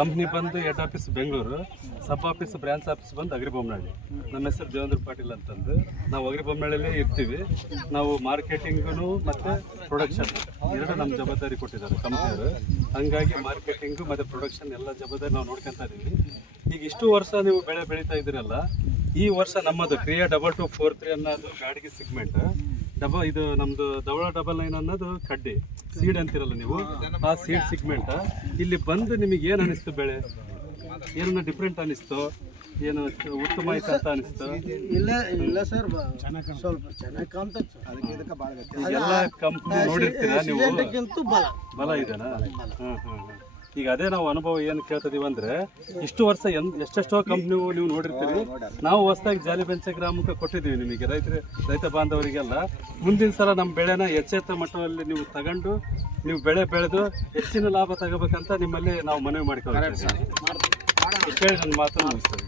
Company ಬಂದು head office Bengaluru, ಸಬ್ office branch office ಬಂದು ಅಗ್ರಿಬೊಮ್ಮನಹಳ್ಳಿ. ನಮ್ಮ ಹೆಸರು ದೇವೇಂದ್ರ ಪಾಟೀಲ್ ಅಂತಂದು. ನಾವು ಅಗ್ರಿಬೊಮ್ಮನಹಳ್ಳಿಯಲ್ಲೇ ಇರ್ತೀವಿ. ನಾವು ಮಾರ್ಕೆಟಿಂಗು ಮತ್ತು ಪ್ರೊಡಕ್ಷನ್ ಎರಡು ನಮ್ಮ ಜವಾಬ್ದಾರಿ ಕೊಟ್ಟಿದ್ದಾರೆ ಕಂಪ್ನಿಯವರು. ಹಂಗಾಗಿ ಮಾರ್ಕೆಟಿಂಗು ಮತ್ತು ಪ್ರೊಡಕ್ಷನ್ ಎಲ್ಲ ಜವಾಬ್ದಾರಿ ನಾವು ನೋಡ್ಕೊತಾ ಇದ್ದೀವಿ. ಈಗ ಇಷ್ಟು ವರ್ಷ ನೀವು ಬೆಳೆ ಬೆಳೀತಾ ಇದ್ದೀರಲ್ಲ, ಈ ವರ್ಷ ನಮ್ಮದು ಕ್ರಿಯಾ 2243 ಅನ್ನೋದು ಗಾಡಿಗೆ ಸಿಗ್ಮೆಂಟ್ ಇದು ನಮ್ಮದು ಧವಳ 99 ಅನ್ನೋದು ಕಡ್ಡಿ ಸೀಡ್ ಅಂತಿರಲ್ಲ ನೀವು, ಆ ಸೀಡ್ ಸಿಗ್ಮೆಂಟ್ ಇಲ್ಲಿ ಬಂದು ನಿಮಗೆ ಏನು ಅನಿಸ್ತು? ಬೆಳೆ ಏನನ್ನ ಡಿಫ್ರೆಂಟ್ ಅನಿಸ್ತು? ಏನು ಉತ್ತಮ ಆಯ್ತು ಅಂತ ಅನಿಸ್ತು? ಇಲ್ಲ ಸರ್, ಸ್ವಲ್ಪ ಚೆನ್ನಾಗಿ ಕಾಣ್ತದೆ. ಎಲ್ಲ ಕಂಪ್ನಿ ನೋಡಿರ್ತೀರಾ ನೀವು, ಬಲ ಇದೆನಾ? ಈಗ ಅದೇ ನಾವು ಅನುಭವ ಏನು ಕೇಳ್ತಿದೀವಿ ಅಂದ್ರೆ, ಇಷ್ಟು ವರ್ಷ ಎಷ್ಟೆಷ್ಟೋ ಕಂಪ್ನಿ ನೀವು ನೋಡಿರ್ತೀರಿ. ನಾವು ಹೊಸದಾಗಿ ಜಾಲಿಬೆಂಚ ಗ್ರಾಮಕ್ಕೆ ಕೊಟ್ಟಿದ್ದೀವಿ ನಿಮಗೆ, ರೈತ ಬಾಂಧವರಿಗೆಲ್ಲ. ಮುಂದಿನ ಸಲ ನಮ್ಮ ಬೆಳೆನ ಎಚ್ಚೆತ್ತ ಮಟ್ಟದಲ್ಲಿ ನೀವು ತಗೊಂಡು ನೀವು ಬೆಳೆ ಬೆಳೆದು ಹೆಚ್ಚಿನ ಲಾಭ ತಗೋಬೇಕಂತ ನಿಮ್ಮಲ್ಲಿ ನಾವು ಮನವಿ ಮಾಡ್ಕೊಳ್ತೀವಿ. ಕೇಳಿ ನನ್ನ ಮಾತನ್ನು ಮುಗಿಸ್ತೀವಿ.